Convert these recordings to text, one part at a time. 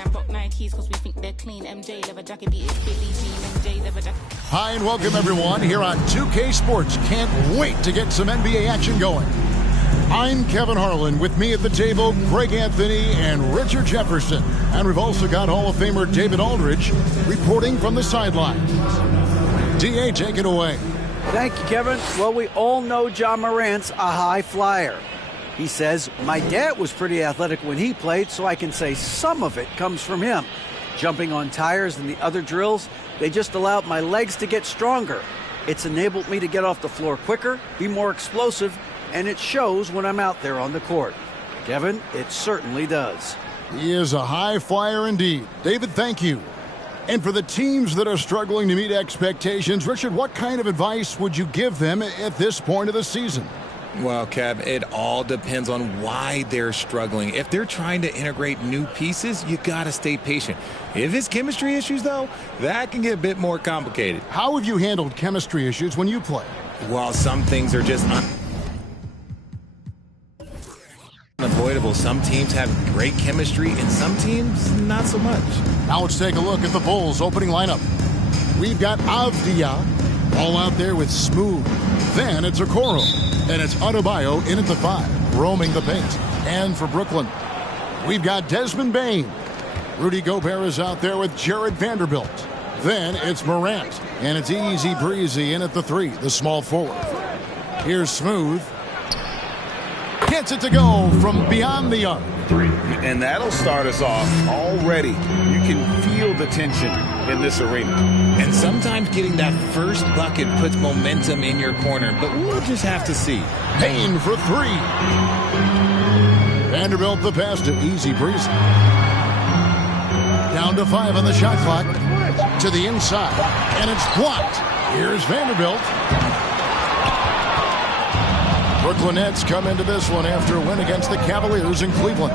and rock Nikes cause we think they're clean. MJ leather jacket, beat it, Billie Jean, MJ leather jacket. Hi and welcome everyone here on 2K Sports. Can't wait to get some NBA action going. I'm Kevin Harlan. With me at the table, Greg Anthony and Richard Jefferson. And we've also got Hall of Famer David Aldridge reporting from the sidelines. DA, take it away. Thank you, Kevin. Well, we all know Ja Morant's a high flyer. He says, my dad was pretty athletic when he played, so I can say some of it comes from him. Jumping on tires and the other drills, they just allowed my legs to get stronger. It's enabled me to get off the floor quicker, be more explosive, and it shows when I'm out there on the court. Kevin, it certainly does. He is a high flyer indeed. David, thank you. And for the teams that are struggling to meet expectations, Richard, what kind of advice would you give them at this point of the season? Well, Kev, it all depends on why they're struggling. If they're trying to integrate new pieces, you got to stay patient. If it's chemistry issues, though, that can get a bit more complicated. How have you handled chemistry issues when you play? Well, some things are just unavoidable. Some teams have great chemistry and some teams not so much. Now let's take a look at the Bulls opening lineup. We've got Avdia all out there with Smooth. Then it's Okoro. And it's Adebayo in at the 5, roaming the paint. And for Brooklyn, we've got Desmond Bane. Rudy Gobert is out there with Jared Vanderbilt. Then it's Morant. And it's Easy Breezy in at the 3, the small forward. Here's Smooth. Gets it to go from beyond the arc. And that'll start us off already. You can feel the tension in this arena. And sometimes getting that first bucket puts momentum in your corner, but we'll just have to see. Payne for 3. Vanderbilt the pass to Easy Breezy. Down to 5 on the shot clock. To the inside. And it's blocked. Here's Vanderbilt. Brooklyn Nets come into this one after a win against the Cavaliers in Cleveland.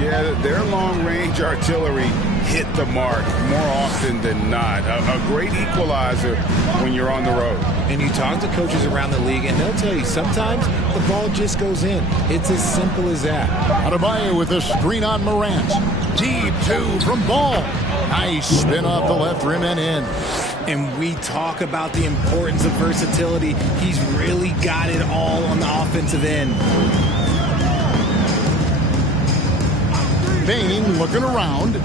Yeah, their long-range artillery hit the mark more often than not. A great equalizer when you're on the road. And you talk to coaches around the league, and they'll tell you sometimes the ball just goes in. It's as simple as that. Adebayo with a screen on Morant. Deep 2 from Ball. Nice spin off the left rim and in. And we talk about the importance of versatility. He's really got it all on the offensive end. Bane looking around.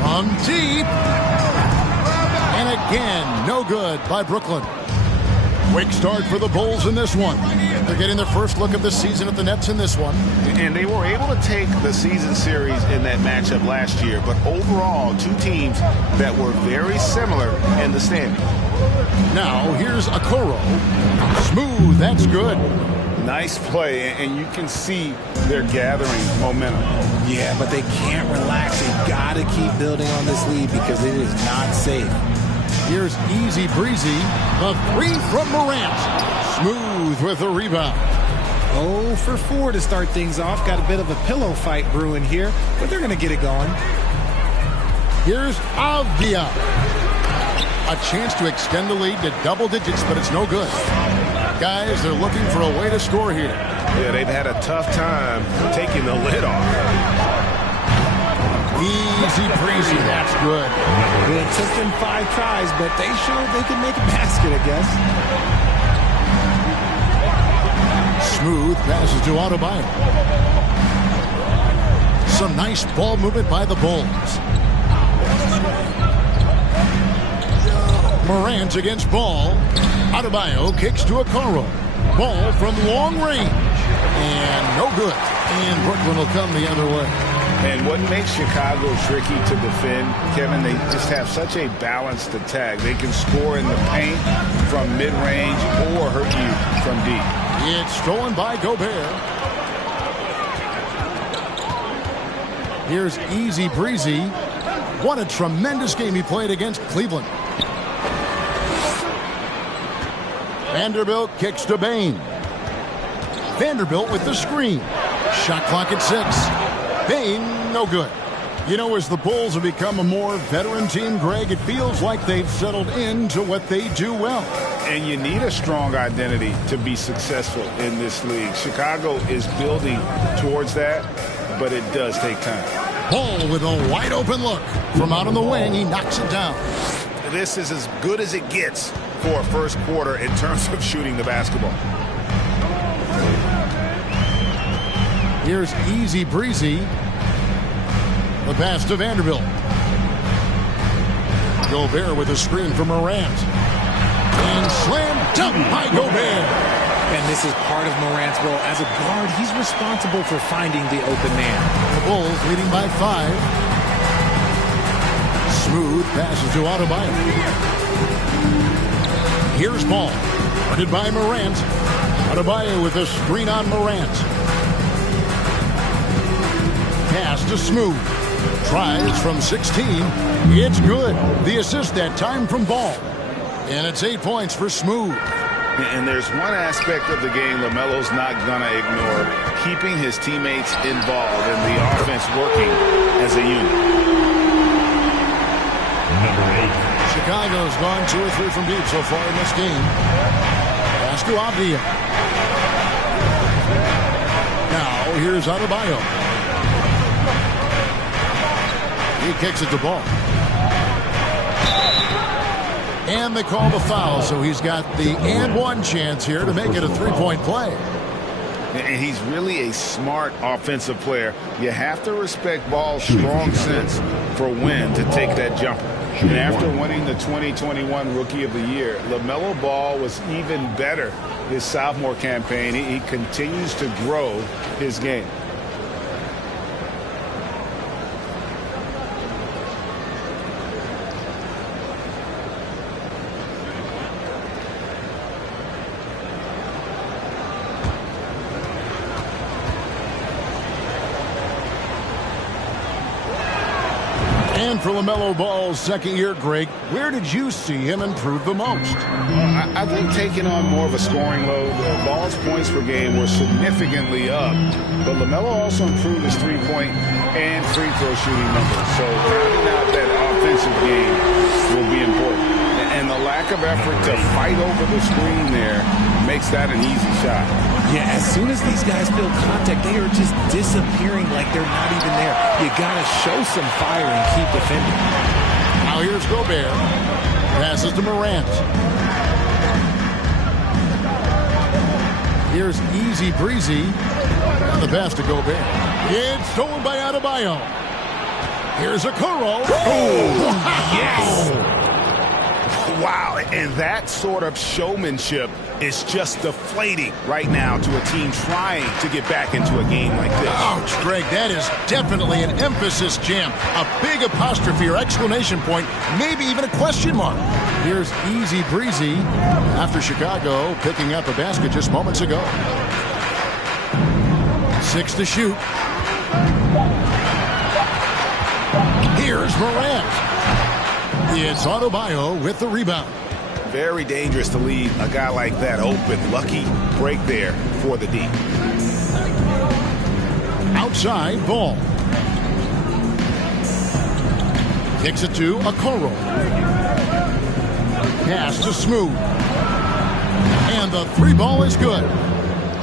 From deep. And again, no good by Brooklyn. Quick start for the Bulls in this one. They're getting their first look of the season at the Nets in this one. And they were able to take the season series in that matchup last year. But overall, two teams that were very similar in the standing. Now, here's Okoro. Smooth, that's good. Nice play, and you can see they're gathering momentum. Yeah, but they can't relax. They've got to keep building on this lead because it is not safe. Here's Easy Breezy. The 3 from Morant. Smooth with the rebound. 0 for 4 to start things off. Got a bit of a pillow fight brewing here, but they're going to get it going. Here's Avdia. A chance to extend the lead to double digits, but it's no good. Guys, they're looking for a way to score here. Yeah, they've had a tough time taking the lid off. Easy Breezy, that's good. It took them 5 tries, but they showed they can make a basket, I guess. Smooth passes to Adebayo. Some nice ball movement by the Bulls. Morant against Ball. Adebayo kicks to Okoro. Ball from long range. And no good. And Brooklyn will come the other way. And what makes Chicago tricky to defend, Kevin, they just have such a balanced attack. They can score in the paint from mid-range or hurt you from deep. It's stolen by Gobert. Here's Easy Breezy. What a tremendous game he played against Cleveland. Vanderbilt kicks to Bane. Vanderbilt with the screen. Shot clock at 6. Bane, no good. You know, as the Bulls have become a more veteran team, Greg, it feels like they've settled into what they do well. And you need a strong identity to be successful in this league. Chicago is building towards that, but it does take time. Ball with a wide open look. From out on the wing, he knocks it down. This is as good as it gets for a first quarter in terms of shooting the basketball. Here's Easy Breezy. The pass to Vanderbilt. Gobert with a screen from Morant. And slam dunk by Gobert. And this is part of Morant's role. As a guard, he's responsible for finding the open man. The Bulls leading by 5. Smooth passes to Adebayo. Here's Ball. Guarded by Morant. Adebayo with a screen on Morant. Pass to Smooth. Tries from 16. It's good. The assist that time from Ball. And it's 8 points for Smooth. And there's one aspect of the game LaMelo's not going to ignore, keeping his teammates involved and the offense working as a unit. Number 8. Chicago's gone 2 or 3 from deep so far in this game. Pass to Avdia. Now here's Adebayo. He kicks it to Ball. And they call the foul, so he's got the and one chance here to make it a 3-point play. And he's really a smart offensive player. You have to respect Ball's strong sense for when to take that jumper. And after winning the 2021 Rookie of the Year, LaMelo Ball was even better this sophomore campaign. He continues to grow his game. And for LaMelo Ball's second year, Greg, where did you see him improve the most? I think taking on more of a scoring load. Ball's points per game were significantly up, but LaMelo also improved his three-point and free throw shooting numbers. So rounding out that offensive game will be important. And the lack of effort to fight over the screen there makes that an easy shot. Yeah, as soon as these guys feel contact, they are just disappearing like they're not even there. You got to show some fire and keep defending. Now here's Gobert. Passes to Morant. Here's Easy Breezy. And the pass to Gobert. It's stolen by Adebayo. Here's Okoro. Oh, yes! Wow, and that sort of showmanship is just deflating right now to a team trying to get back into a game like this. Ouch, Greg, that is definitely an emphasis jam. A big apostrophe or exclamation point, maybe even a question mark. Here's Easy Breezy after Chicago picking up a basket just moments ago. 6 to shoot. Here's Morant. It's Adebayo with the rebound. Very dangerous to leave a guy like that open. Lucky break there for the D. Outside Ball. Kicks it to Okoro. Pass to Smooth. And the 3 ball is good.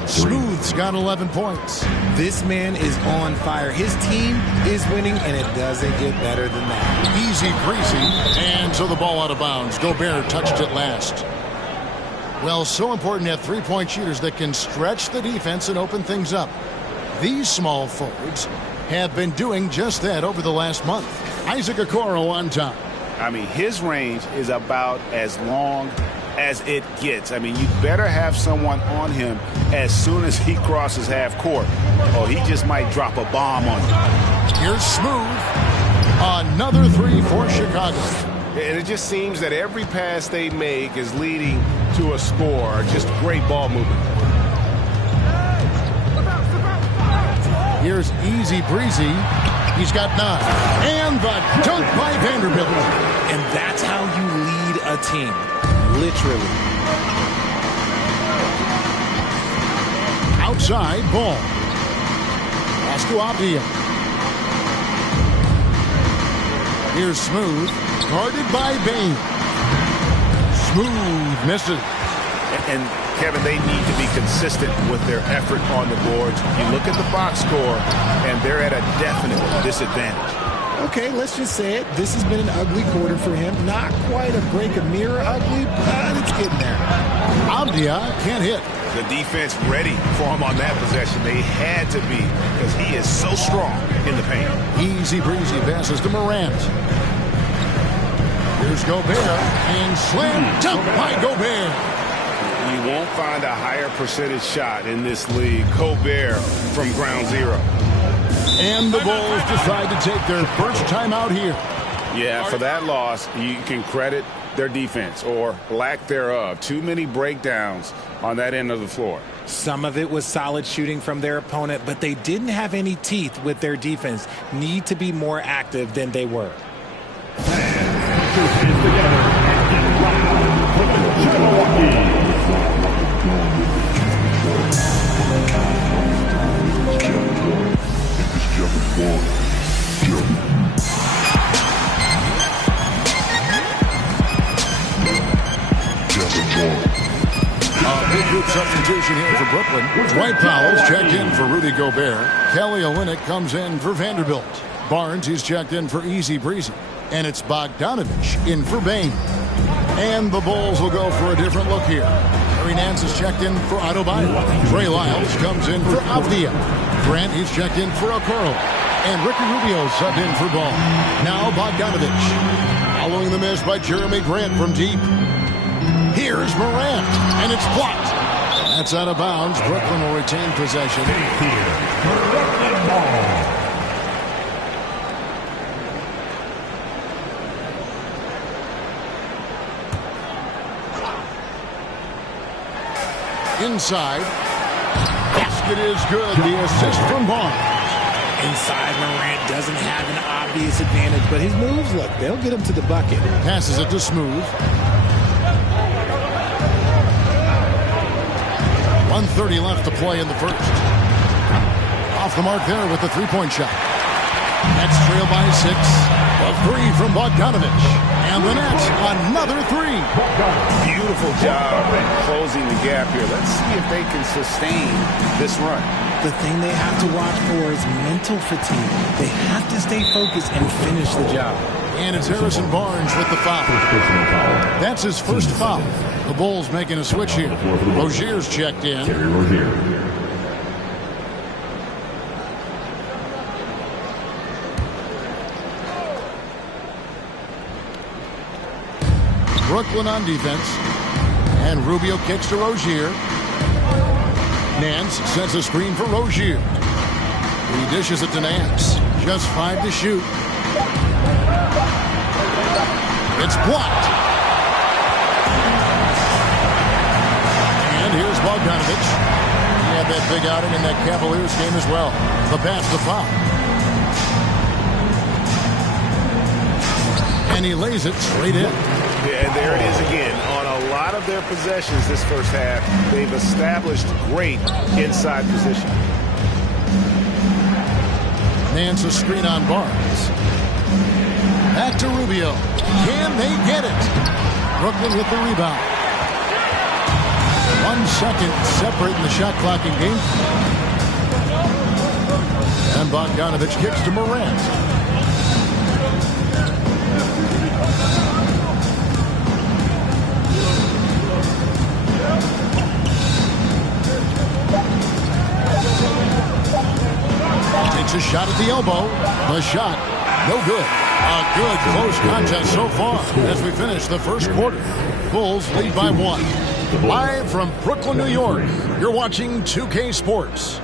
Smooth's got 11 points. This man is on fire. His team is winning, and it doesn't get better than that. Easy Breezy. And so the ball out of bounds. Gobert touched it last. Well, so important to have 3-point shooters that can stretch the defense and open things up. These small forwards have been doing just that over the last month. Isaac Okoro on top. I mean, his range is about as long as it gets. I mean, you better have someone on him as soon as he crosses half court, or he just might drop a bomb on you. Here's Smooth. Another 3 for Chicago. And it just seems that every pass they make is leading to a score. Just great ball movement. Here's Easy Breezy. He's got 9. And the dunk by Vanderbilt. And that's how you lead a team. Literally. Outside Ball. Pass to Avdia. Here's Smooth. Guarded by Bane. Smooth misses. And, Kevin, they need to be consistent with their effort on the boards. You look at the box score, and they're at a definite disadvantage. Okay, let's just say it. This has been an ugly quarter for him. Not quite a break a mirror ugly, but it's getting there. Avdia can't hit. The defense ready for him on that possession. They had to be because he is so strong in the paint. Easy breezy passes to Morant. Here's Gobert and slam dunk by Gobert. You won't find a higher percentage shot in this league. Gobert from ground zero. And the Bulls decide to take their first time out here. Yeah, for that loss, you can credit their defense or lack thereof. Too many breakdowns on that end of the floor. Some of it was solid shooting from their opponent, but they didn't have any teeth with their defense. Need to be more active than they were. Big group substitution here for Brooklyn. Dwight Powell's checked in for Rudy Gobert. Kelly Olynyk comes in for Vanderbilt. Barnes is checked in for Easy Breezy. And it's Bogdanovich in for Bane. And the Bulls will go for a different look here. Harry Nance is checked in for Adebayo. Trey Lyles comes in for Avdia. Grant is checked in for Okoro. And Ricky Rubio subbed in for Ball. Now Bogdanovich. Following the miss by Jeremy Grant from deep. Here's Morant, and it's blocked. That's out of bounds. Brooklyn will retain possession. Inside. Basket is good. The assist from Barnes. Inside, Morant doesn't have an obvious advantage, but his moves, look, they'll get him to the bucket. Passes it to Smooth. 1:30 left to play in the first. Off the mark there with the three-point shot. Nets trail by 6. A three from Bogdanovich. And the Nets, another three. Beautiful job closing the gap here. Let's see if they can sustain this run. The thing they have to watch for is mental fatigue. They have to stay focused and finish the job. And it's Harrison Barnes with the foul. That's his first foul. The Bulls making a switch here. Rozier's checked in. Brooklyn on defense. And Rubio kicks to Rozier. Nance sets a screen for Rozier. He dishes it to Nance. Just 5 to shoot. It's blocked. And here's Bogdanovich. He had that big outing in that Cavaliers game as well. The pass, the foul. And he lays it straight in. Yeah, and there it is again. On a lot of their possessions this first half, they've established great inside position. Nance a screen on Barnes. Back to Rubio. Can they get it? Brooklyn with the rebound. 1 second separating the shot clock in game. And Bogdanovich kicks to Morant. Takes a shot at the elbow. The shot, no good. A good close contest so far as we finish the first quarter. Bulls lead by 1. Live from Brooklyn, New York, you're watching 2K Sports.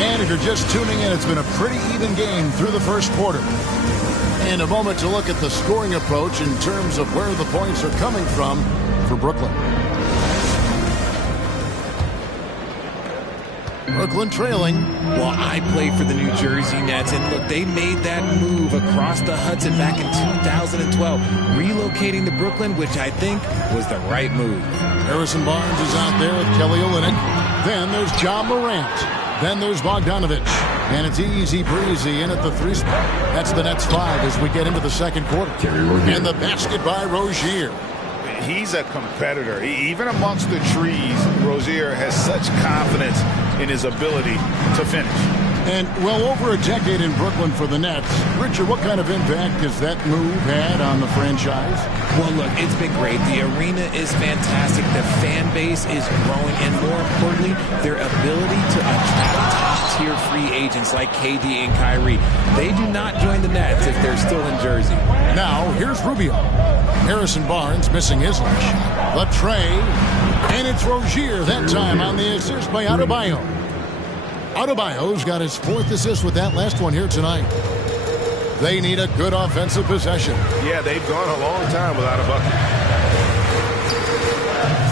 And if you're just tuning in, it's been a pretty even game through the first quarter. In a moment to look at the scoring approach in terms of where the points are coming from for Brooklyn. Brooklyn trailing. Well, I play for the New Jersey Nets, and look, they made that move across the Hudson back in 2012, relocating to Brooklyn, which I think was the right move. Harrison Barnes is out there with Kelly Olynyk. Then there's John Morant. Then there's Bogdanovic. And it's easy breezy in at the 3 spot. That's the Nets 5 as we get into the second quarter. And the basket by Rozier. He's a competitor. Even amongst the trees, Rozier has such confidence in his ability to finish. And well over a decade in Brooklyn for the Nets. Richard, what kind of impact has that move had on the franchise? Well, look, it's been great. The arena is fantastic. The fan base is growing. And more importantly, their ability to attract top-tier free agents like KD and Kyrie. They do not join the Nets if they're still in Jersey. Now, here's Rubio. Harrison Barnes missing his lunch. The tray. And it's Rozier that time on the assist by Adebayo. Adebayo's got his 4th assist with that last one here tonight. They need a good offensive possession. Yeah, they've gone a long time without a bucket.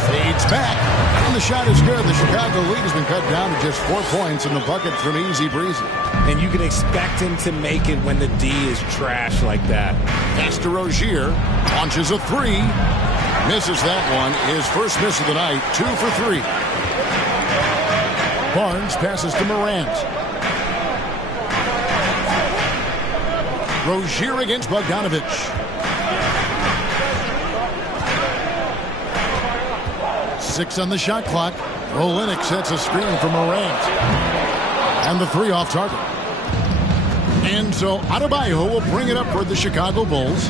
Fades back. And the shot is good. The Chicago lead has been cut down to just 4 points in the bucket from Easy Breezy. And you can expect him to make it when the D is trash like that. Pass to Rozier. Launches a 3. Misses that one. His first miss of the night. 2 for 3. Barnes passes to Morant. Rozier against Bogdanovic. Six on the shot clock. Olynyk sets a screen for Morant. And the 3 off target. And so Adebayo will bring it up for the Chicago Bulls.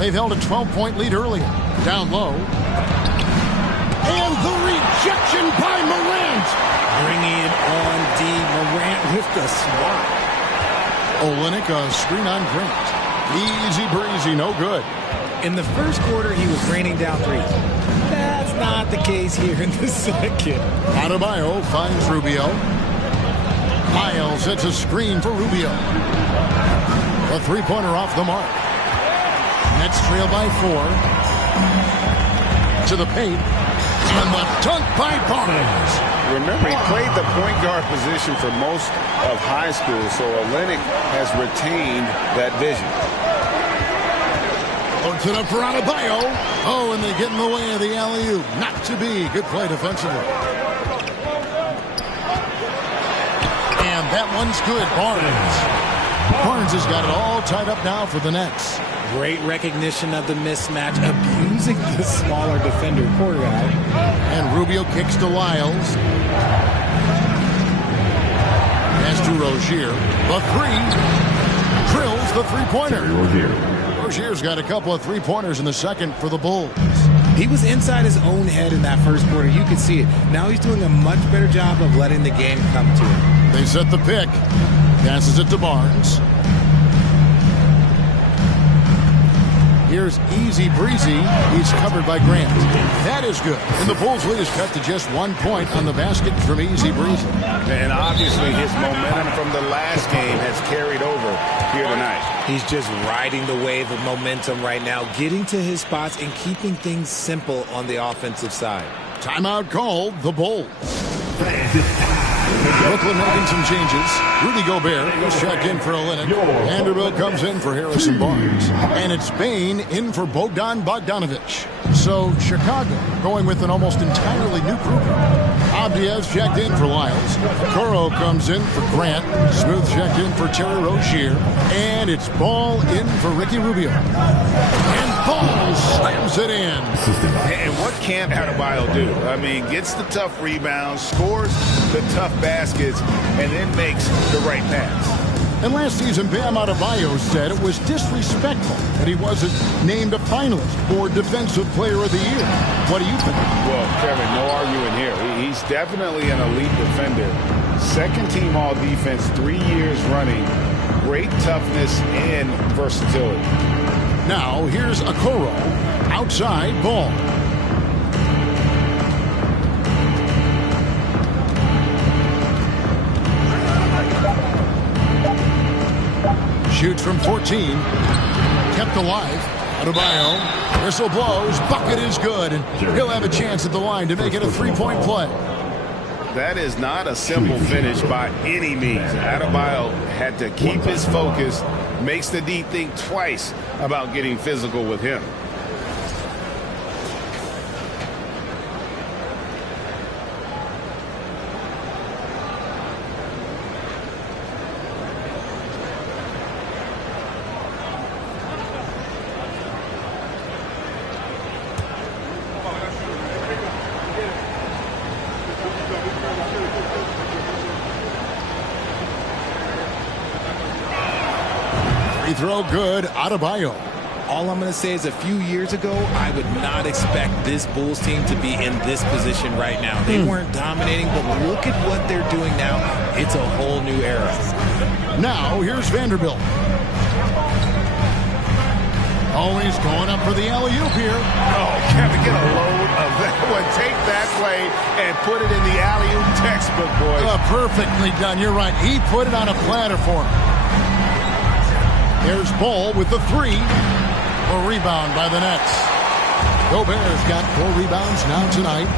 They've held a 12-point lead earlier. Down low. And the rejection by Morant. Bringing it on D. Morant with the swat. Olynyk a screen on Grant. Easy breezy, no good. In the first quarter, he was raining down threes. That's not the case here in the second. Adebayo finds Rubio. Miles sets a screen for Rubio. A 3-pointer off the mark. Nets trail by 4. To the paint. And the dunk by Barnes. Remember, he played the point guard position for most of high school, so Olynyk has retained that vision. Puts it up for Adebayo. Oh, and they get in the way of the alley-oop. Not to be. Good play defensively. And that one's good. Barnes. Barnes has got it all tied up now for the Nets. Great recognition of the mismatch, abusing the smaller defender. Poor guy. And Rubio kicks to Lyles. Pass to Rozier. The 3. Drills the 3-pointer. Rozier's got a couple of 3-pointers in the second for the Bulls. He was inside his own head in that first quarter. You could see it. Now he's doing a much better job of letting the game come to him. They set the pick. Passes it to Barnes. Here's Easy Breezy. He's covered by Grant. That is good. And the Bulls lead is cut to just 1 point on the basket from Easy Breezy. And obviously his momentum from the last game has carried over here tonight. He's just riding the wave of momentum right now, getting to his spots and keeping things simple on the offensive side. Timeout called, the Bulls. Brooklyn making some changes. Rudy Gobert is checked in for Olynyk. Vanderbilt comes in for Harrison Barnes. And it's Bane in for Bogdan Bogdanovic. So Chicago going with an almost entirely new group. Abdias checked in for Lyles. Coro comes in for Grant. Smooth checked in for Terry Rozier. And it's Ball in for Ricky Rubio. And Ball slams it in. And what can't Adebayo do? I mean, gets the tough rebounds, scores the tough baskets, and then makes the right pass. And last season, Bam Adebayo said it was disrespectful that he wasn't named a finalist for Defensive Player of the Year. What do you think? Well, Kevin, no arguing here. He's definitely an elite defender. Second team all defense 3 years running. Great toughness and versatility. Now, here's Okoro. Outside Ball. Shoots from 14. Kept alive. Adebayo. Whistle blows. Bucket is good. And he'll have a chance at the line to make it a 3-point play. That is not a simple finish by any means. Adebayo had to keep his focus, makes the D think twice about getting physical with him. Free throw good, Adebayo. All I'm going to say is a few years ago, I would not expect this Bulls team to be in this position right now. They weren't dominating, but look at what they're doing now. It's a whole new era. Now, here's Vanderbilt. Always going up for the alley-oop here. Oh, Kevin, get a load of that one. Take that play and put it in the alley-oop textbook, boys. Perfectly done. You're right. He put it on a platter for him. Here's Ball with the three. A rebound by the Nets. Gobert's got 4 rebounds now tonight.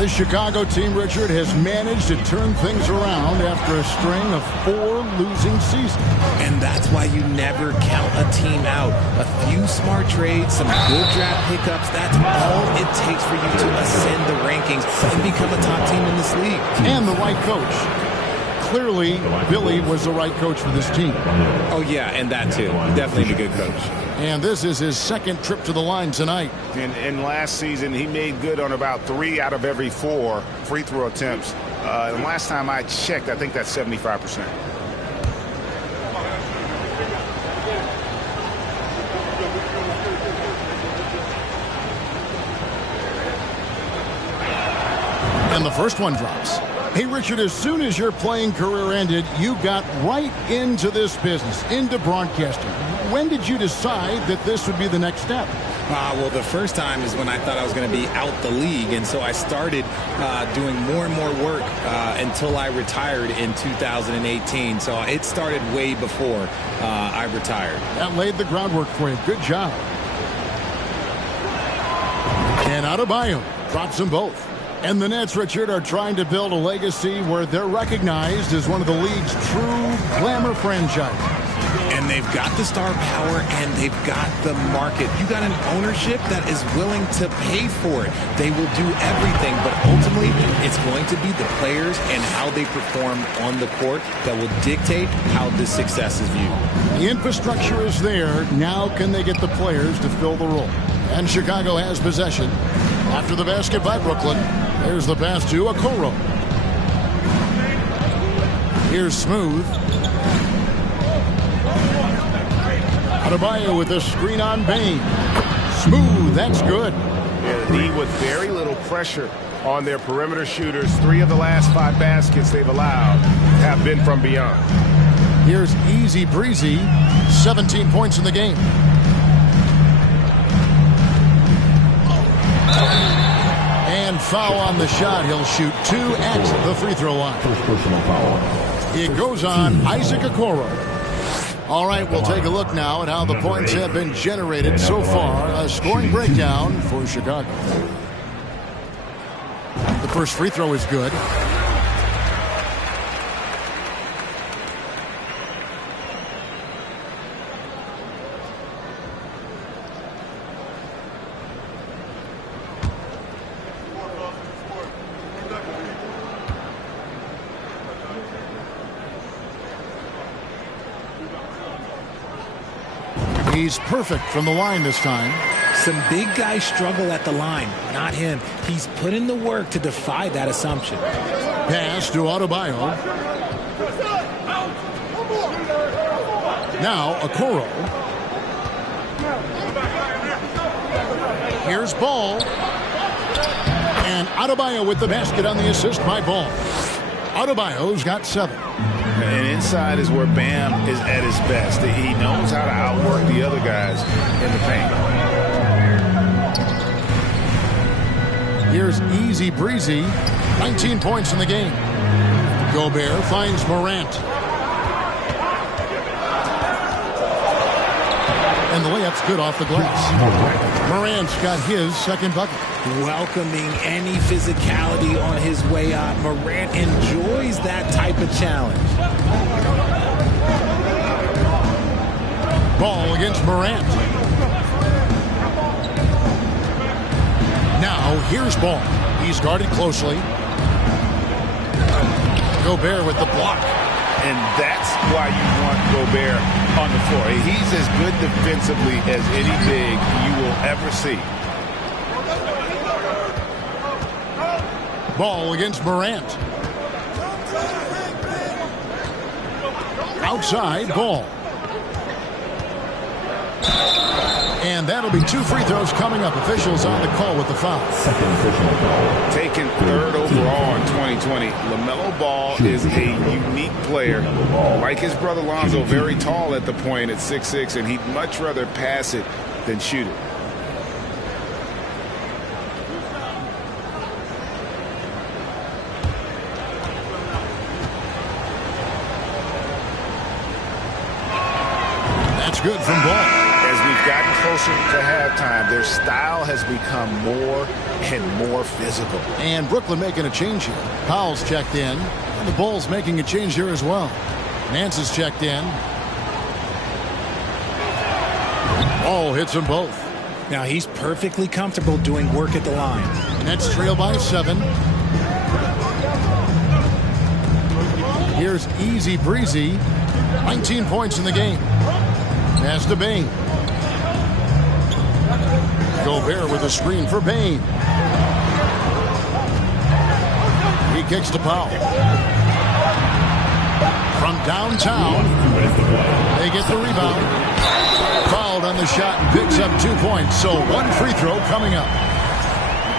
The Chicago team, Richard, has managed to turn things around after a string of 4 losing seasons. And that's why you never count a team out. A few smart trades, some good draft pickups, that's all it takes for you to ascend the rankings and become a top team in this league. And the right coach. Clearly, Billy was the right coach for this team. Oh, yeah, and that too. Definitely a good coach. And this is his second trip to the line tonight. And last season, he made good on about 3 out of every 4 free throw attempts. And last time I checked, I think that's 75%. And the first one drops. Hey, Richard, as soon as your playing career ended, you got right into this business, into broadcasting. When did you decide that this would be the next step? Well, the first time is when I thought I was going to be out the league, and so I started doing more and more work until I retired in 2018. So it started way before I retired. That laid the groundwork for you. Good job. And Adebayo drops them both. And the Nets, Richard, are trying to build a legacy where they're recognized as one of the league's true glamour franchises. And they've got the star power and they've got the market. You got an ownership that is willing to pay for it. They will do everything, but ultimately it's going to be the players and how they perform on the court that will dictate how this success is viewed. The infrastructure is there. Now can they get the players to fill the role? And Chicago has possession. After the basket by Brooklyn, there's the pass to Okoro. Here's Smooth. Adebayo with a screen on Bain. Smooth, that's good. Yeah, the D with very little pressure on their perimeter shooters. 3 of the last 5 baskets they've allowed have been from beyond. Here's Easy Breezy, 17 points in the game. And foul on the shot. He'll shoot 2 at the free throw line. First personal foul. It goes on Isaac Okoro. All right, we'll take a look now at how the points have been generated so far. A scoring breakdown for Chicago. The first free throw is good. He's perfect from the line this time. Some big guys struggle at the line, not him. He's put in the work to defy that assumption. Pass to Adebayo. Now Okoro. Here's Ball. And Adebayo with the basket on the assist by Ball. Adebayo's got 7. And inside is where Bam is at his best. He knows how to outwork the other guys in the paint. Here's Easy Breezy. 19 points in the game. Gobert finds Morant. And the layup's good off the glass. Morant's got his second bucket. Welcoming any physicality on his way out. Morant enjoys that type of challenge. Ball against Morant. Now here's Ball. He's guarded closely. Gobert with the block. And that's why you want Gobert on the floor. He's as good defensively as any big you will ever see. Ball against Morant. Outside, Ball. And that'll be 2 free throws coming up. Officials on the call with the foul. Taken third overall in 2020, LaMelo Ball is a unique player. Like his brother Lonzo, very tall at the point at 6'6", and he'd much rather pass it than shoot it. That's good from Ball. As we've gotten closer to halftime, their style has become more and more physical. And Brooklyn making a change here. Powell's checked in. And the Bulls making a change here as well. Nance is checked in. Ball hits them both. Now he's perfectly comfortable doing work at the line. Nets trail by 7. Here's Easy Breezy. 19 points in the game. Pass to Bane. Gobert with a screen for Bane. He kicks to Powell. From downtown, they get the rebound. Fouled on the shot and picks up 2 points. So 1 free throw coming up.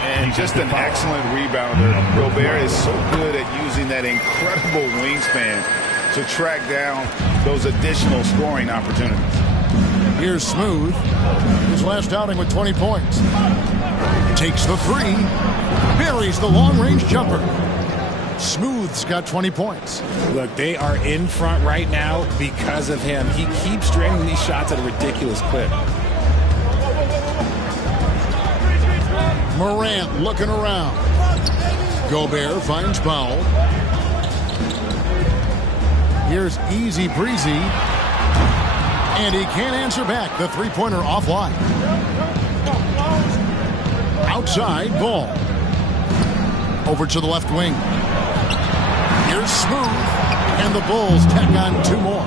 And just an excellent rebounder. Gobert is so good at using that incredible wingspan to track down those additional scoring opportunities. Here's Smooth. His last outing with 20 points. Takes the 3. Buries the long-range jumper. Smooth's got 20 points. Look, they are in front right now because of him. He keeps draining these shots at a ridiculous clip. Morant looking around. Gobert finds Powell. Here's Easy Breezy. And he can't answer back. The three-pointer offline. Outside, Ball. Over to the left wing. Here's Smooth. And the Bulls tack on 2 more.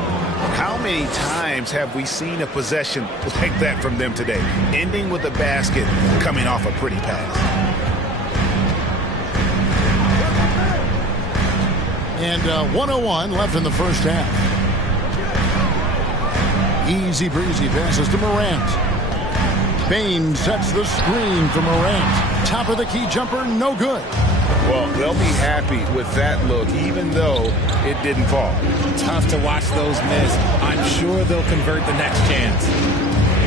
How many times have we seen a possession like that from them today? Ending with a basket, coming off a pretty pass. And 1:01 left in the first half. Easy Breezy passes to Morant. Bane sets the screen for Morant. Top of the key jumper, no good. Well, they'll be happy with that look, even though it didn't fall. Tough to watch those miss. I'm sure they'll convert the next chance.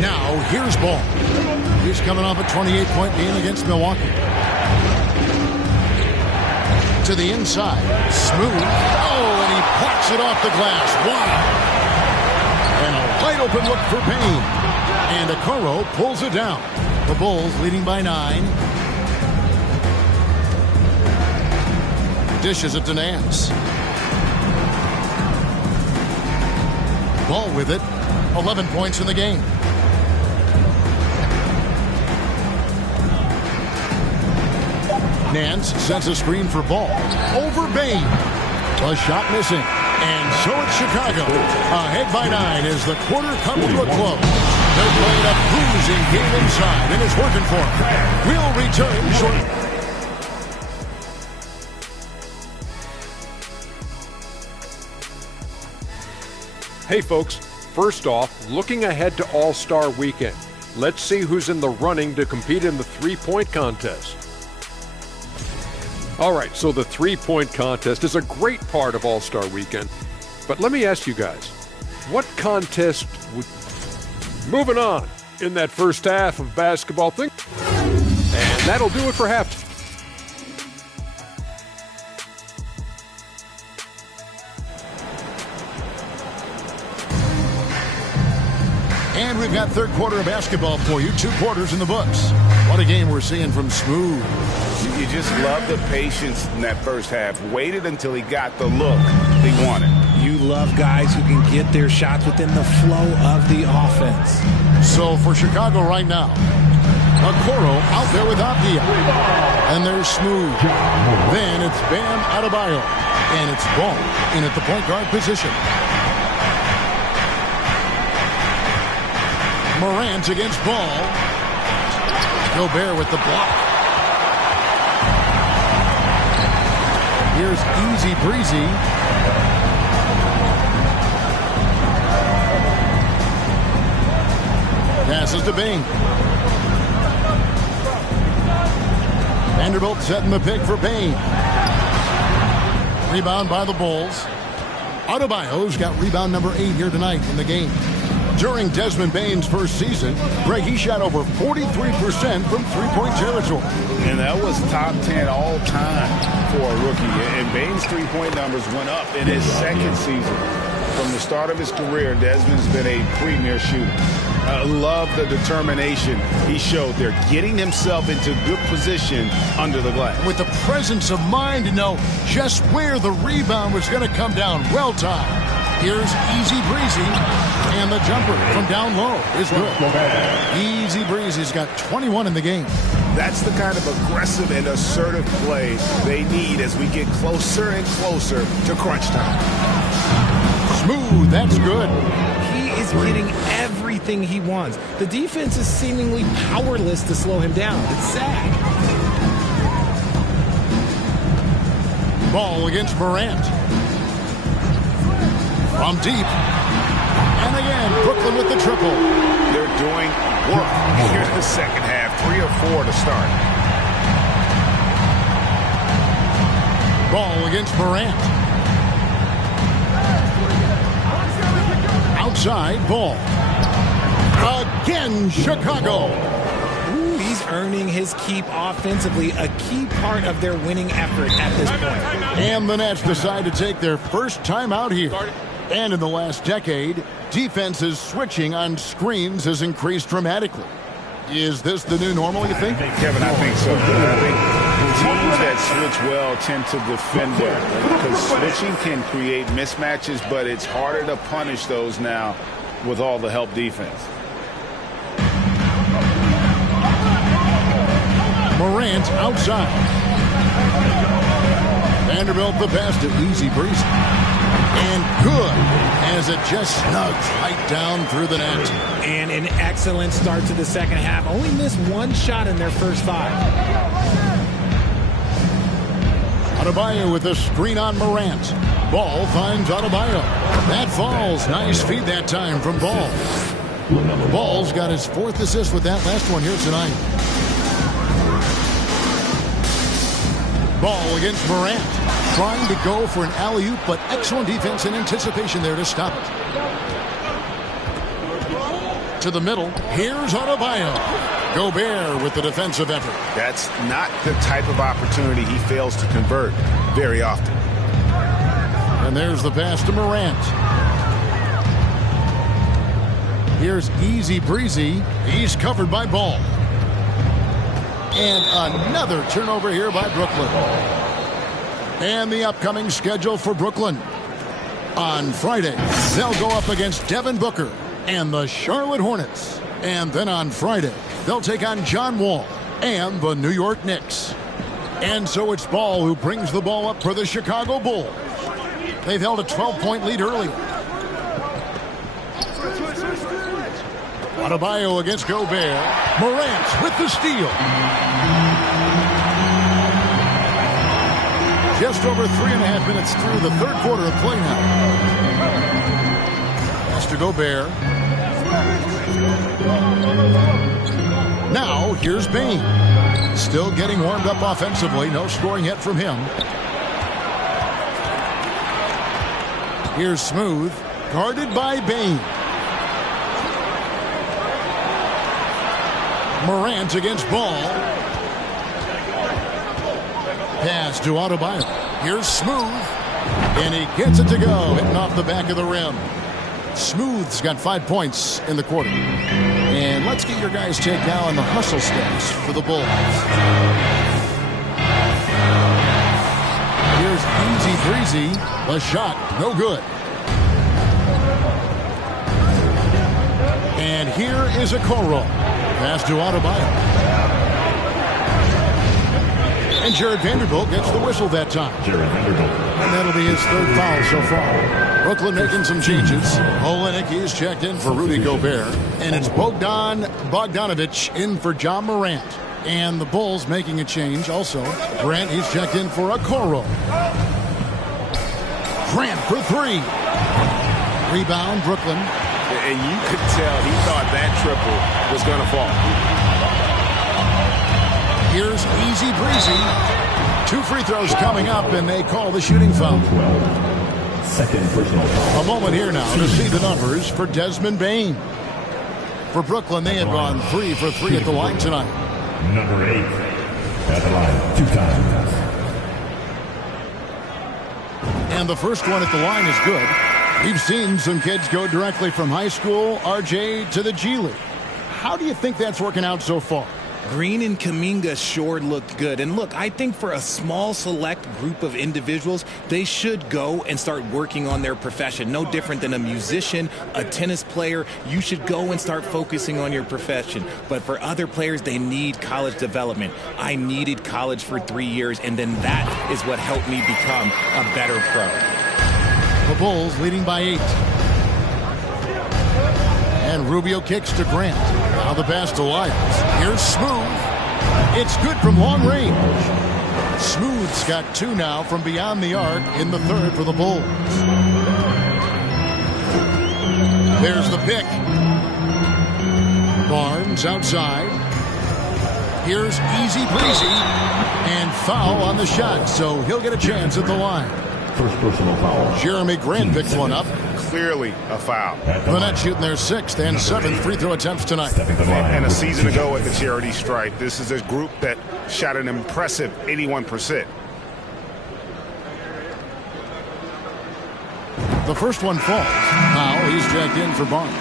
Now, here's Ball. He's coming off a 28-point game against Milwaukee. To the inside. Smooth. Oh, and he plucks it off the glass. Wow. And a wide open look for Payne. And Okoro pulls it down. The Bulls leading by 9. Dishes it to Nance. Ball with it. 11 points in the game. Nance sets a screen for Ball. Over Bane. A shot missing. And so it's Chicago. Ahead by 9 as the quarter comes to a close. They're playing a cruising game inside, and it's working for them. We'll return shortly. Hey folks, first off, looking ahead to All-Star Weekend. Let's see who's in the running to compete in the three-point contest. All right, so the three-point contest is a great part of All-Star Weekend. But let me ask you guys, what contest would... Moving on in that first half of basketball thing. And that'll do it for halftime. And we've got third quarter of basketball for you. 2 quarters in the books. What a game we're seeing from Smooth. You just love the patience in that first half. Waited until he got the look he wanted. You love guys who can get their shots within the flow of the offense. So for Chicago right now, Okoro out there with Avdia. And there's Smooth. Then it's Bam Adebayo. And it's Ball in at the point guard position. Morant against Ball. Gobert with the block. Here's Easy Breezy. Passes to Bing. Vanderbilt setting the pick for Bane. Rebound by the Bulls. Adebayo's got rebound number 8 here tonight in the game. During Desmond Bane's first season, Greg, he shot over 43% from three-point territory. And that was top 10 all time for a rookie. And Bane's three-point numbers went up in his second season. From the start of his career, Desmond's been a premier shooter. I love the determination he showed there, getting himself into good position under the glass. With the presence of mind to know just where the rebound was going to come down. Well timed. Here's Easy Breezy, and the jumper from down low is good. Easy Breezy's got 21 in the game. That's the kind of aggressive and assertive play they need as we get closer and closer to crunch time. Smooth, that's good. He is getting everything he wants. The defense is seemingly powerless to slow him down. It's sad. Ball against Morant. From deep. And again, Brooklyn with the triple. They're doing work here in the second half. 3 of 4 to start. Ball against Morant. Outside, Ball. Again, Chicago. Ooh, he's earning his keep offensively, a key part of their winning effort at this point. And the Nets decide to take their first time out here. And in the last decade, defenses switching on screens has increased dramatically. Is this the new normal, you think? Kevin, I think so. I think teams that switch well tend to defend well. Because switching can create mismatches, but it's harder to punish those now with all the help defense. Morant outside. Vanderbilt the pass to Easy Breezy. And good as it just snugs right down through the net. And an excellent start to the second half. Only missed 1 shot in their first 5. Adebayo with a screen on Morant. Ball finds Adebayo. That falls. Nice feed that time from Ball. Ball's got his 4th assist with that last one here tonight. Ball against Morant. Trying to go for an alley-oop, but excellent defense and anticipation there to stop it. To the middle. Here's Adebayo. Gobert with the defensive effort. That's not the type of opportunity he fails to convert very often. And there's the pass to Morant. Here's Easy Breezy. He's covered by Ball. And another turnover here by Brooklyn. And the upcoming schedule for Brooklyn. On Friday, they'll go up against Devin Booker and the Charlotte Hornets. And then on Friday, they'll take on John Wall and the New York Knicks. And so it's Ball who brings the ball up for the Chicago Bulls. They've held a 12-point lead earlier. Adebayo against Gobert. Morant with the steal. Just over 3.5 minutes through the third quarter of play now. Pass to Gobert. Now, here's Bane. Still getting warmed up offensively. No scoring yet from him. Here's Smooth. Guarded by Bane. Morant against Ball. Pass to Adebayo. Here's Smooth. And he gets it to go, hitting off the back of the rim. Smooth's got 5 points in the quarter. And let's get your guys' take now on the hustle stats for the Bulls. Here's Easy Breezy. The shot, no good. And here is Okoro. Pass to Adebayo. And Jared Vanderbilt gets the whistle that time. Jared Vanderbilt. And that'll be his 3rd foul so far. Brooklyn making some changes. Olenek is checked in for Rudy Gobert. And it's Bogdan Bogdanovic in for John Morant. And the Bulls making a change also. Grant, he's checked in for Okoro. Grant for 3. Rebound, Brooklyn. And you could tell he thought that triple was going to fall. Here's Easy Breezy. 2 free throws coming up, and they call the shooting foul. 12. Second personal foul. A moment here now to see the numbers for Desmond Bane. For Brooklyn, they have gone 3 for 3 at the line tonight. Number 8 at the line 2 times. And the first one at the line is good. We've seen some kids go directly from high school, RJ, to the G League. How do you think that's working out so far? Green and Kuminga sure looked good. And look, I think for a small select group of individuals, they should go and start working on their profession. No different than a musician, a tennis player. You should go and start focusing on your profession. But for other players, they need college development. I needed college for 3 years, and then that is what helped me become a better pro. The Bulls leading by 8. And Rubio kicks to Grant. Now the pass to Lyles. Here's Smooth. It's good from long range. Smooth's got 2 now from beyond the arc in the 3rd for the Bulls. There's the pick. Barnes outside. Here's Easy Breezy. And foul on the shot, so he'll get a chance at the line. First personal foul. Jeremy Grant picks one up. Clearly a foul. The Nets shooting their 6th and 7th free throw attempts tonight. And a season ago at the charity stripe, this is a group that shot an impressive 81%. The first one falls. Now he's checked in for Barnes.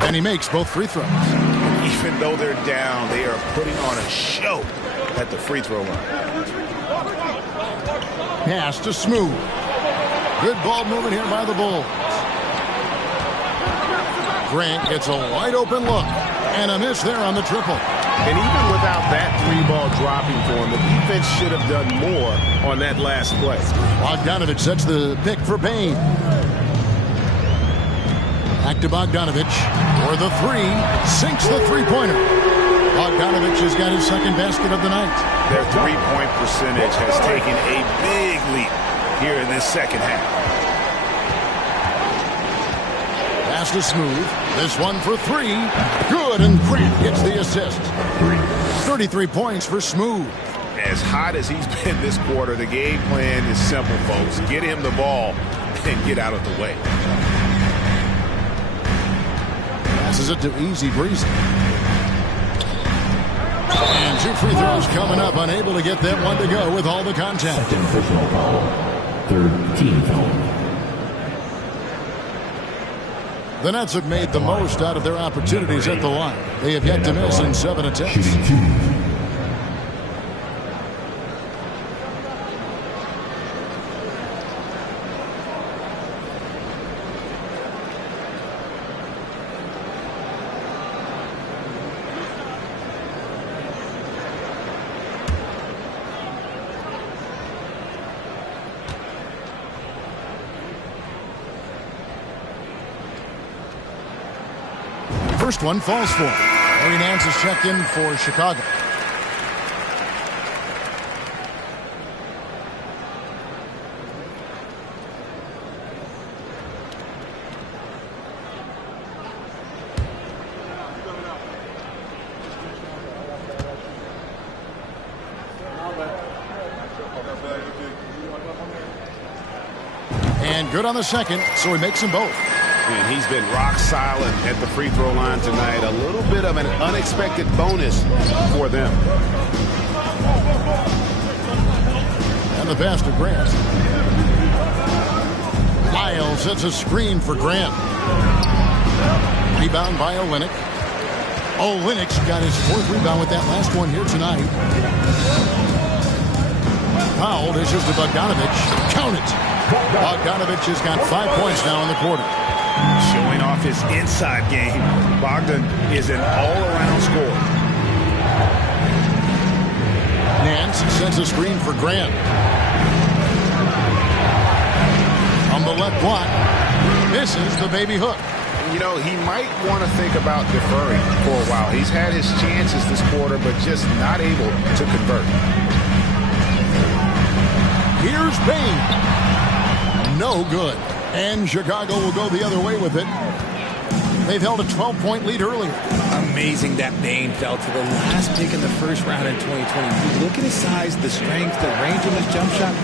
And he makes both free throws. Even though they're down, they are putting on a show at the free throw line. Pass to Smooth. Good ball movement here by the Bulls. Grant gets a wide open look. And a miss there on the triple. And even without that 3-ball dropping for him, the defense should have done more on that last play. Bogdanovic sets the pick for Bane. Back to Bogdanovic for the 3. Sinks the 3-pointer. Bogdanovic has got his 2nd basket of the night. Their 3-point percentage has taken a big leap here in this second half. Pass to Smooth. This one for 3. Good, and Grant gets the assist. 33 points for Smooth. As hot as he's been this quarter, the game plan is simple, folks. Get him the ball and get out of the way. Passes it to Easy Breezy. And 2 free throws coming up. Unable to get that one to go with all the contact. Second personal foul. 3rd team foul. The Nets have made the most out of their opportunities at the line. They have yet to miss in 7 attempts. Shooting 2. First one falls for him. Larry Nance is checked in for Chicago. And good on the second, so he makes them both. And he's been rock solid at the free throw line tonight. A little bit of an unexpected bonus for them. And the pass to Grant. Lyle sets a screen for Grant. Rebound by Olynyk. Olynyk's got his fourth rebound with that last one here tonight. Powell dishes to Bogdanovich. Count it. Bogdanovich has got 5 points now in the quarter. Showing off his inside game. Bogdan is an all-around scorer. Nance sends a screen for Grant. On the left block. Misses the baby hook. You know, he might want to think about deferring for a while. He's had his chances this quarter, but just not able to convert. Here's Bane. No good. And Chicago will go the other way with it. They've held a 12-point lead earlier. Amazing that Bane fell to the last pick in the first round in 2020. You look at his size, the strength, the range of his jump shot.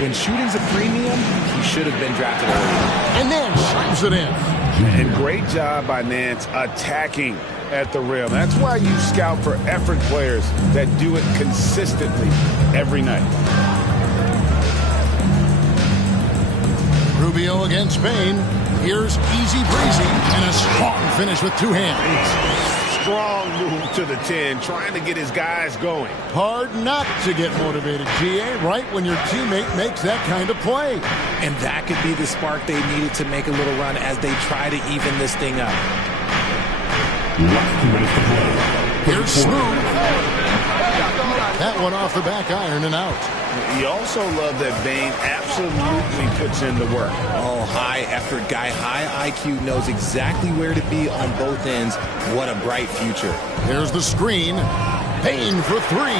When shooting's a premium, he should have been drafted earlier. And then slams it in. And great job by Nance attacking at the rim. That's why you scout for effort players that do it consistently every night. Rubio against Bane. Here's easy breezy and a strong finish with two hands. Strong move to the 10, trying to get his guys going. Hard not to get motivated, GA, right when your teammate makes that kind of play. And that could be the spark they needed to make a little run as they try to even this thing up. Here's Smooth. That one off the back iron and out. You also love that Bane absolutely puts in the work. Oh, high effort guy, high IQ, knows exactly where to be on both ends. What a bright future. There's the screen. Bane for three.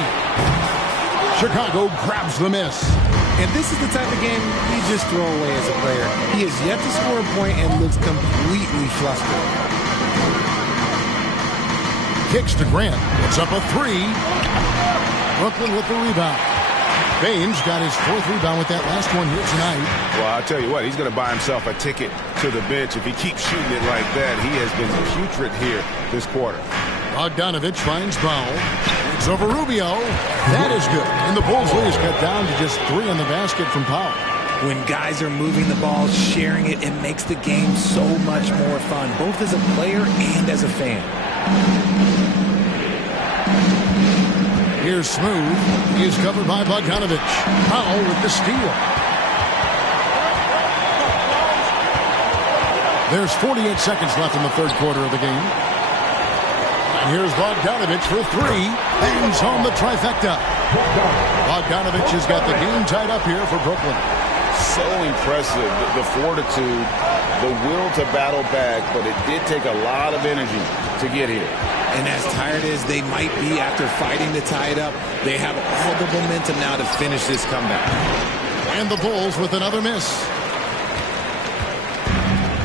Chicago grabs the miss. And this is the type of game you just throw away as a player. He has yet to score a point and looks completely flustered. Kicks to Grant. It's up a three. Brooklyn with the rebound. Bane's got his fourth rebound with that last one here tonight. Well, I'll tell you what, he's going to buy himself a ticket to the bench. If he keeps shooting it like that, he has been putrid here this quarter. Bogdanovich finds Powell. It's over Rubio. That is good. And the Bulls lead is cut down to just three on the basket from Powell. When guys are moving the ball, sharing it, it makes the game so much more fun, both as a player and as a fan. Here's Smooth. He is covered by Bogdanovich. Powell with the steal. There's 48 seconds left in the third quarter of the game. And here's Bogdanovich for three. Bangs home the trifecta. Bogdanovich has got the game tied up here for Brooklyn. So impressive, the fortitude, the will to battle back, but it did take a lot of energy to get here. And as tired as they might be after fighting to tie it up, they have all the momentum now to finish this comeback. And the Bulls with another miss.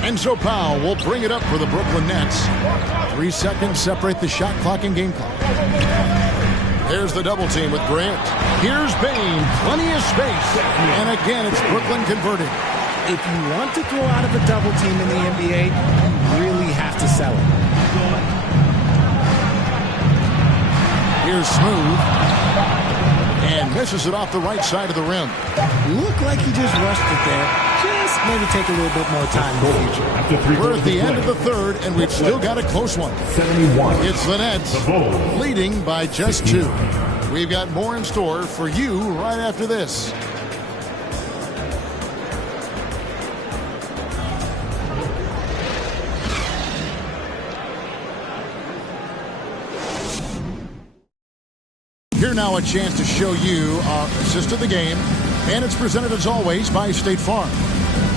And so Powell will bring it up for the Brooklyn Nets. 3 seconds separate the shot clock and game clock. There's the double team with Grant. Here's Bane. Plenty of space. And again, it's Brooklyn converting. If you want to throw out of a double team in the NBA, you really have to sell it. Here's Smooth. And misses it off the right side of the rim. Looked like he just rushed it there. Just maybe take a little bit more time in the future. We're at the end of the third, and we've still got a close one. 71. It's the Nets leading by just 2. We've got more in store for you right after this. Here now a chance to show you our assist of the game, and it's presented as always by State Farm.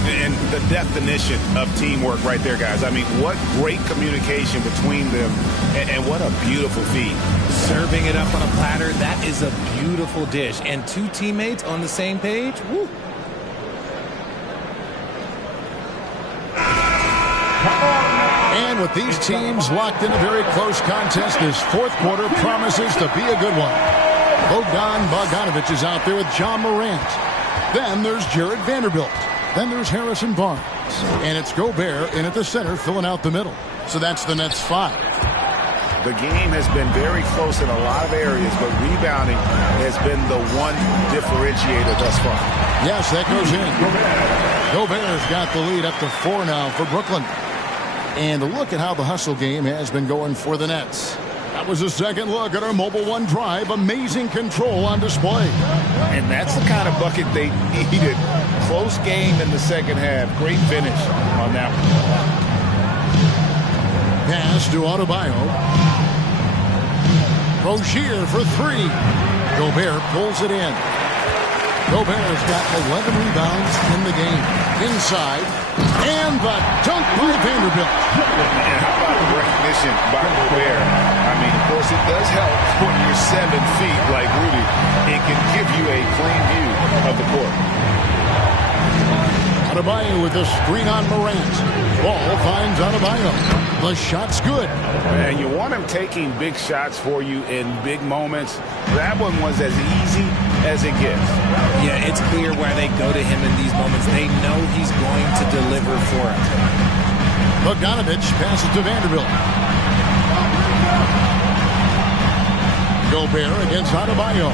And the definition of teamwork right there, guys. I mean, what great communication between them, and what a beautiful feed. Serving it up on a platter, that is a beautiful dish. And 2 teammates on the same page, woo. And with these teams locked in a very close contest, this fourth quarter promises to be a good one. Bogdan Bogdanovic is out there with John Morant. Then there's Jared Vanderbilt. Then there's Harrison Barnes. And it's Gobert in at the center, filling out the middle. So that's the Nets 5. The game has been very close in a lot of areas, but rebounding has been the one differentiator thus far. Yes, that goes in. Gobert's got the lead up to 4 now for Brooklyn. And look at how the hustle game has been going for the Nets. That was a second look at our Mobile One drive. Amazing control on display. And that's the kind of bucket they needed. Close game in the second half. Great finish on that one. Pass to Adebayo. Rozier for 3. Gobert pulls it in. Gobert's got 11 rebounds in the game. Inside. And the dunk by Vanderbilt. And how about the recognition by Gobert? I mean, of course, it does help when you're 7 feet like Rudy. It can give you a clean view of the court. Adebayo with a screen on Morant. Ball finds Adebayo. The shot's good. And you want him taking big shots for you in big moments. That one was as easy as it gets. Yeah, it's clear why they go to him in these moments. They know he's going to deliver for them. Bogdanovic passes to Vanderbilt. Gobert against Adebayo.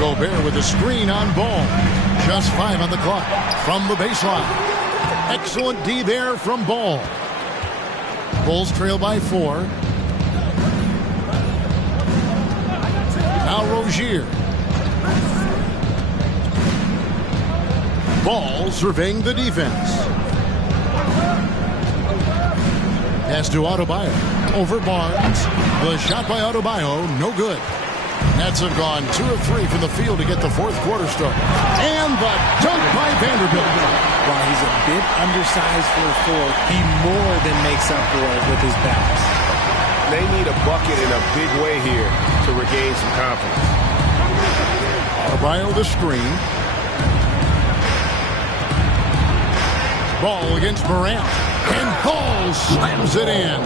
Gobert with a screen on Ball. Just 5 on the clock from the baseline. Excellent D there from Ball. Bulls trail by 4. Now Rozier. Ball surveying the defense. Pass to Adebayo. Over Barnes. The shot by Adebayo, no good. Nets have gone 2 of 3 from the field to get the fourth quarter start. And the dunk by Vanderbilt. While he's a bit undersized for a 4, he more than makes up for it with his bounce. They need a bucket in a big way here to regain some confidence. Adebayo the screen. Ball against Morant. And Ball slams it in.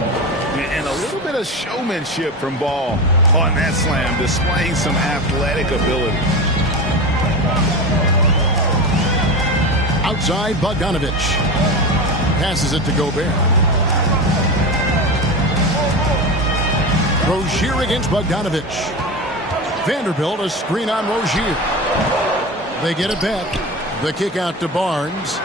And a little bit of showmanship from Ball on that slam, displaying some athletic ability. Outside, Bogdanovic. Passes it to Gobert. Rozier against Bogdanovic. Vanderbilt, a screen on Rozier. They get it back. The kick out to Barnes.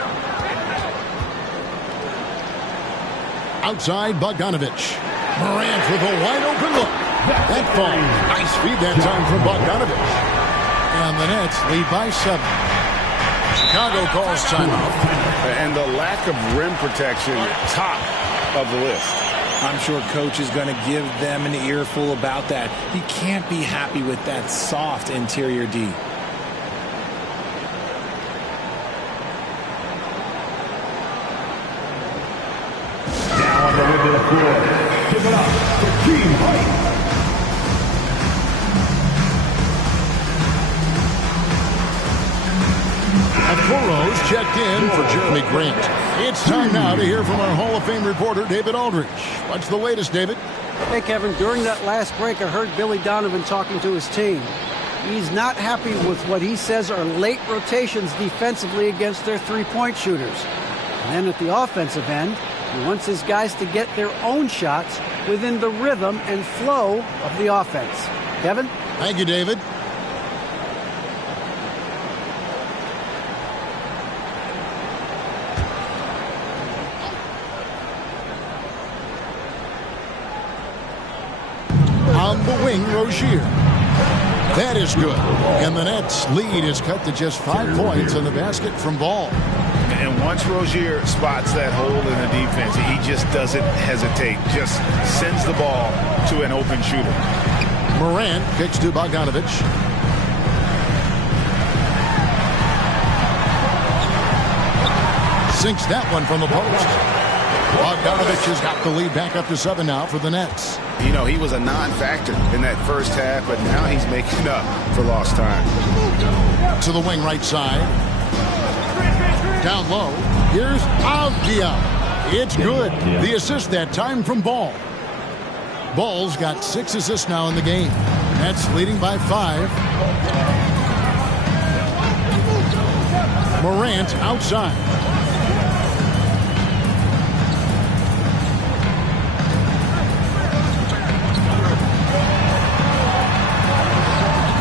Outside, Bogdanovic. Morant with a wide open look. That fall. Nice feed that time from Bogdanovic. And the Nets lead by 7. Chicago calls timeout. And the lack of rim protection, top of the list. I'm sure coach is going to give them an earful about that. He can't be happy with that soft interior D. Now on the way to the floor. Give it up for Team Height. And Burrows checked in for Jeremy Grant. It's time now to hear from our Hall of Fame reporter, David Aldridge. What's the latest, David? Hey, Kevin, during that last break, I heard Billy Donovan talking to his team. He's not happy with what he says are late rotations defensively against their three-point shooters. And then at the offensive end, he wants his guys to get their own shots within the rhythm and flow of the offense. Kevin? Thank you, David. On the wing, Rozier. That is good. And the Nets' lead is cut to just 5 points on the basket from Ball. And once Rozier spots that hole in the defense, he just doesn't hesitate. Just sends the ball to an open shooter. Morant kicks to Bogdanovic. Sinks that one from the post. Bogdanovic has got the lead back up to 7 now for the Nets. You know, he was a non-factor in that first half, but now he's making up for lost time. To the wing right side. Down low. Here's Avdia. It's good. The assist that time from Ball. Ball's got 6 assists now in the game. Nets leading by 5. Morant outside.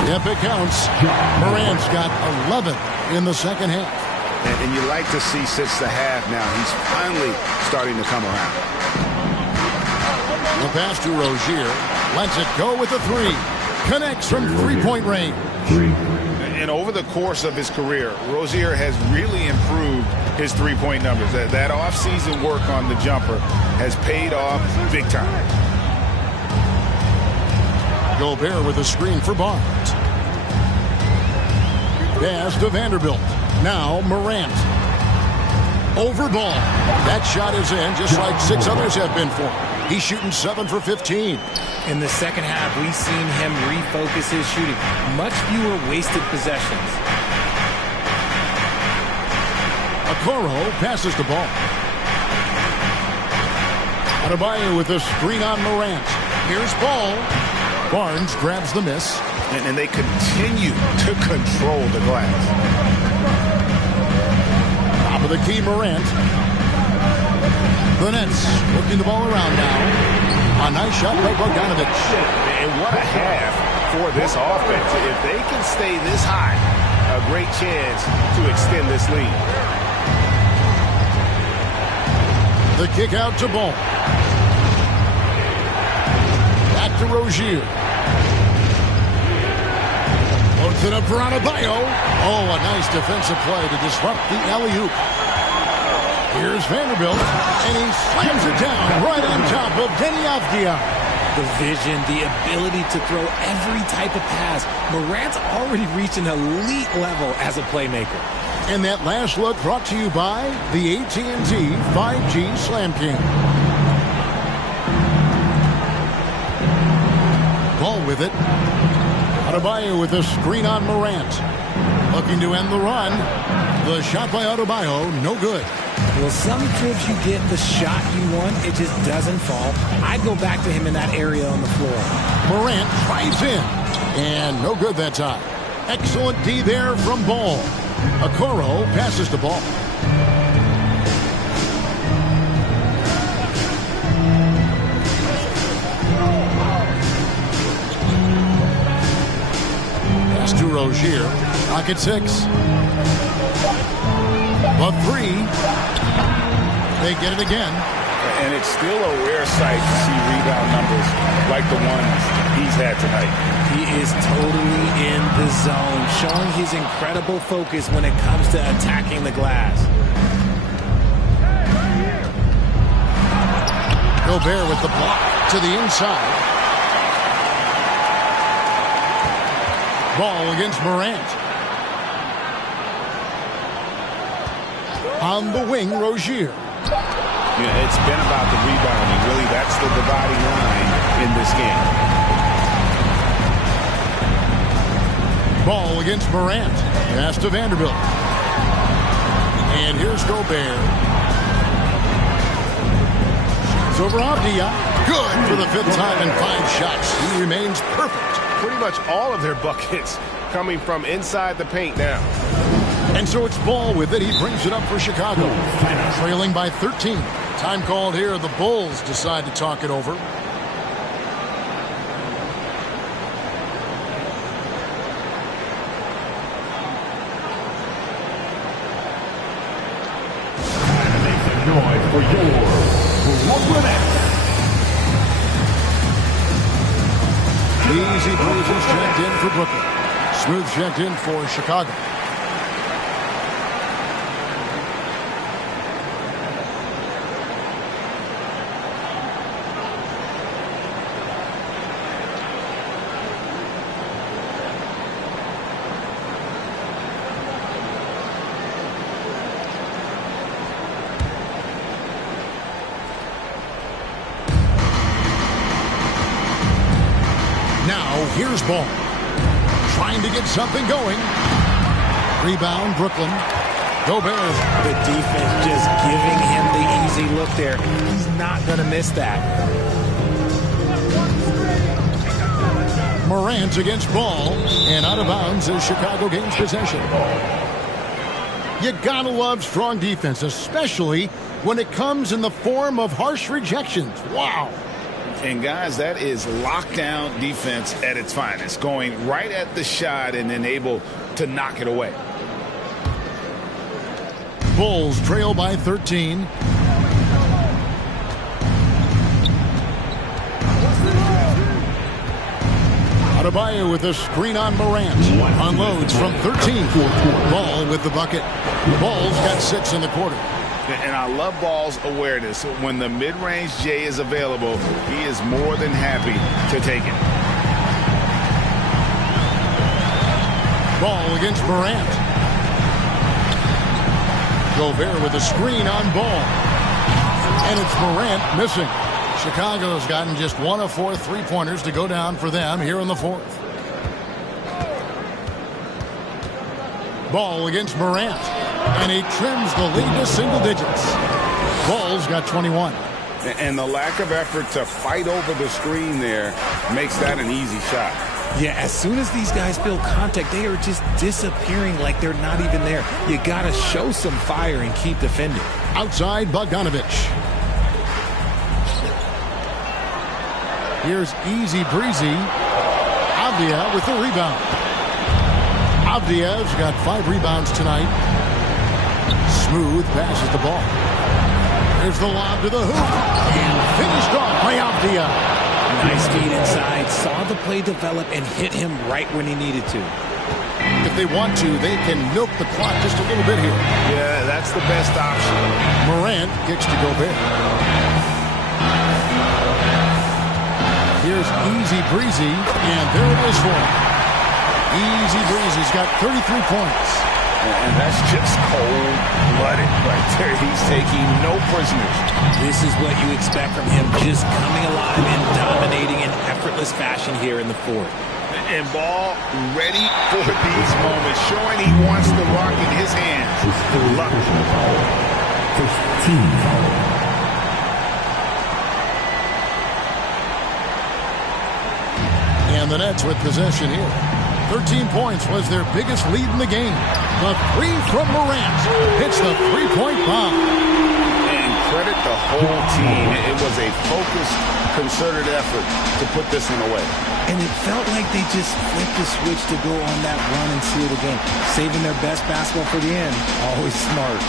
Yep, it counts. Morant's got 11 in the second half. And you like to see since the half now, he's finally starting to come around. The pass to Rozier. Lets it go with a 3. Connects from three-point range. And over the course of his career, Rozier has really improved his three-point numbers. That off-season work on the jumper has paid off big time. Gobert with a screen for Barnes. Pass to Vanderbilt. Now Morant. Over ball. That shot is in just like 6 others have been for him. He's shooting 7 for 15. In the second half, we've seen him refocus his shooting. Much fewer wasted possessions. Okoro passes the ball. Adebayo with a screen on Morant. Here's Ball. Barnes grabs the miss. And they continue to control the glass. Top of the key, Morant. The Nets working the ball around now. A nice shot by Bogdanovic. And what a half for this offense. If they can stay this high, a great chance to extend this lead. The kick out to Ball. Back to Rozier. Loads it up for Adebayo. Oh, a nice defensive play to disrupt the alley-oop. Here's Vanderbilt, and he slams it down right on top of Deni Avdija. The vision, the ability to throw every type of pass. Morant's already reached an elite level as a playmaker. And that last look brought to you by the AT&T 5G Slam King. Ball with it. Adebayo with a screen on Morant. Looking to end the run. The shot by Adebayo, no good. Well, some trips you get the shot you want, it just doesn't fall. I'd go back to him in that area on the floor. Morant drives in, and no good that time. Excellent D there from Ball. Okoro passes the ball. Pass to Rozier. Pocket 6. A 3. They get it again. And it's still a rare sight to see rebound numbers like the ones he's had tonight. He is totally in the zone, showing his incredible focus when it comes to attacking the glass. Gobert with the block to the inside. Ball against Morant. On the wing, Rozier. Yeah, it's been about the rebounding. Really, that's the dividing line in this game. Ball against Morant. Pass to Vanderbilt. And here's Gobert. It's over Avdija. Good for the 5th time in 5 shots. He remains perfect. Pretty much all of their buckets coming from inside the paint now. And so it's Ball with it. He brings it up for Chicago. Trailing by 13. Time called here. The Bulls decide to talk it over. And make some noise for your Brooklyn Nets. Easy breezes checked in for Brooklyn. Smooth checked in for Chicago. Here's Ball. Trying to get something going. Rebound, Brooklyn. Gobert. The defense just giving him the easy look there. He's not going to miss that. Morant against Ball, and out of bounds as Chicago gains possession. You gotta love strong defense, especially when it comes in the form of harsh rejections. Wow. And guys, that is lockdown defense at its finest, going right at the shot and then able to knock it away. Bulls trail by 13. Adebayo with a screen on Morant. Unloads from 13. Ball with the bucket. Ball's got 6 in the quarter. And I love Ball's awareness. When the mid-range J is available, he is more than happy to take it. Ball against Morant. Gobert with a screen on Ball. And it's Morant missing. Chicago's gotten just 1 of 4 3-pointers to go down for them here in the fourth. Ball against Morant. And he trims the lead to single digits. Ball's got 21. And the lack of effort to fight over the screen there makes that an easy shot. Yeah, as soon as these guys feel contact, they are just disappearing like they're not even there. You got to show some fire and keep defending. Outside, Bogdanovich. Here's easy breezy. Avdia with the rebound. Avdia's got 5 rebounds tonight. Smooth passes the ball. There's the lob to the hoop. And finished off by Avdia. Nice feed inside. Saw the play develop and hit him right when he needed to. If they want to, they can milk the clock just a little bit here. Yeah, that's the best option. Morant kicks to Gobert. Here's easy breezy, and there it is for him. Easy breezy's got 33 points. And that's just cold-blooded right there. He's taking no prisoners. This is what you expect from him, just coming alive and dominating in effortless fashion here in the fourth. And Ball ready for these moments, showing he wants the rock in his hands. Luck. First team foul. And the Nets with possession here. 13 points was their biggest lead in the game. The 3 from Morant hits the 3-point bomb. And credit the whole team. It was a focused, concerted effort to put this one away. And it felt like they just flipped the switch to go on that run and seal the game. Saving their best basketball for the end. Always smart.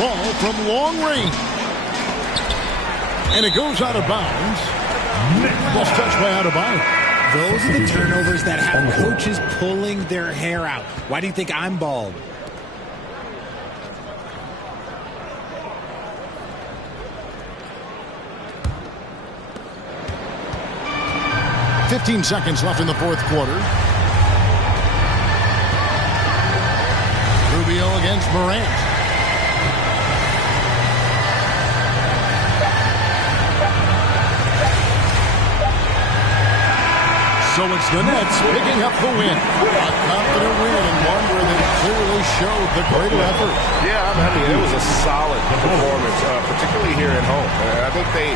Ball from long range. And it goes out of bounds. Ball's touched by Adebayo. Those are the turnovers that have coaches pulling their hair out. Why do you think I'm bald? .15 seconds left in the fourth quarter. Rubio against Morant. So it's the Nets picking up the win. A confident win and one where they clearly showed the greater effort. Yeah, I mean, it was a solid performance, particularly here at home. I think they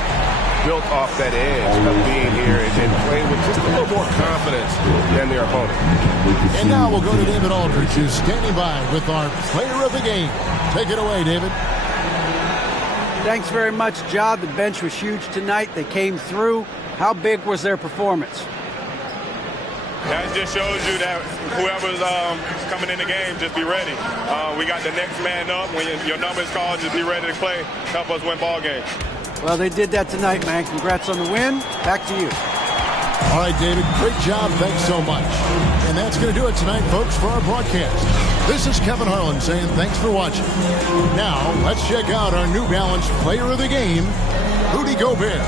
built off that edge of being here and playing with just a little more confidence than their opponent. And now we'll go to David Aldridge, who's standing by with our player of the game. Take it away, David. Thanks very much, Ja. The bench was huge tonight. They came through. How big was their performance? That just shows you that whoever's coming in the game, just be ready. We got the next man up. When your number is called, just be ready to play. Help us win ball games. Well, they did that tonight, man. Congrats on the win. Back to you. All right, David, great job. Thanks so much. And that's going to do it tonight, folks, for our broadcast. This is Kevin Harlan saying thanks for watching. Now, let's check out our New Balance player of the game, Rudy Gobert.